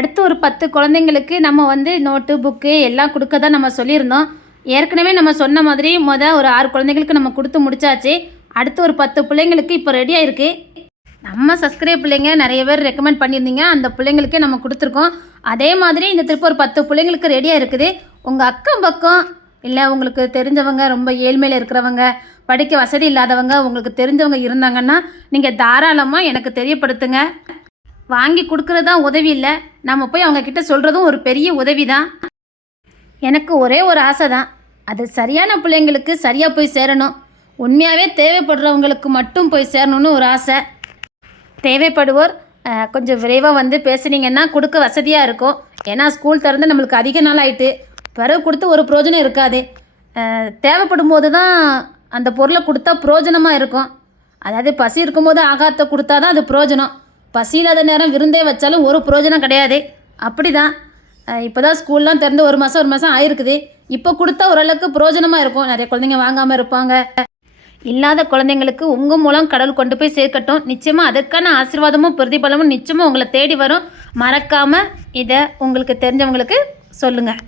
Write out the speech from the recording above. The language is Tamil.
அடுத்து ஒரு 10 குழந்தைங்களுக்கு நம்ம வந்து நோட்டு புக்கு எல்லாம் கொடுக்க தான் நம்ம சொல்லியிருந்தோம். ஏற்கனவே நம்ம சொன்ன மாதிரி ஒரு 6 குழந்தைங்களுக்கு நம்ம கொடுத்து முடிச்சாச்சு. அடுத்து ஒரு 10 பிள்ளைங்களுக்கு இப்போ ரெடி ஆயிருக்கு. நம்ம சப்ஸ்கிரைப் பிள்ளைங்க நிறைய பேர் ரெக்கமெண்ட் பண்ணியிருந்தீங்க, அந்த பிள்ளைங்களுக்கே நம்ம கொடுத்துருக்கோம். அதே மாதிரி இந்த திருப்பி ஒரு 10 பிள்ளைங்களுக்கு ரெடியாக இருக்குது. உங்கள் அக்கம் பக்கம் இல்லை உங்களுக்கு தெரிஞ்சவங்க, ரொம்ப ஏழ்மையில் இருக்கிறவங்க, படிக்க வசதி இல்லாதவங்க, உங்களுக்கு தெரிஞ்சவங்க இருந்தாங்கன்னா நீங்கள் தாராளமாக எனக்கு தெரியப்படுத்துங்க. வாங்கி கொடுக்குறது தான் உதவி இல்லை, நம்ம போய் அவங்கக்கிட்ட சொல்கிறதும் ஒரு பெரிய உதவி தான். எனக்கு ஒரே ஒரு ஆசை தான், அது சரியான பிள்ளைங்களுக்கு சரியாக போய் சேரணும். உண்மையாகவே தேவைப்படுறவங்களுக்கு மட்டும் போய் சேரணும்னு ஒரு ஆசை. தேவைப்படுவோர் கொஞ்சம் விரைவாக வந்து பேசுனீங்கன்னா கொடுக்க வசதியாக இருக்கும். ஏன்னா ஸ்கூல் திறந்து நம்மளுக்கு அதிக நாள் ஆகிட்டு, பிறகு கொடுத்து ஒரு பிரயோஜனம் இருக்காது. தேவைப்படும் போது தான் அந்த பொருளை கொடுத்தா பிரயோஜனமாக இருக்கும். அதாவது பசி இருக்கும்போது ஆகாரத்தை கொடுத்தா தான் அது பிரயோஜனம். பசி இல்லாத நேரம் விருந்தே வச்சாலும் ஒரு பிரயோஜனம் கிடையாது. அப்படி தான் இப்போ தான் ஸ்கூல்லாம் திறந்து ஒரு மாதம் ஆயிருக்குது. இப்போ கொடுத்தா ஓரளவுக்கு பிரயோஜனமாக இருக்கும். நிறைய குழந்தைங்க வாங்காமல் இருப்பாங்க. இல்லாத குழந்தைங்களுக்கு உங்கள் மூலம் கடவுள் கொண்டு போய் சேர்க்கட்டும். நிச்சயமாக அதற்கான ஆசீர்வாதமும் பிரதிபலமும் நிச்சயமாக உங்களை தேடி வரும். மறக்காமல் இதை உங்களுக்கு தெரிஞ்சவங்களுக்கு சொல்லுங்கள்.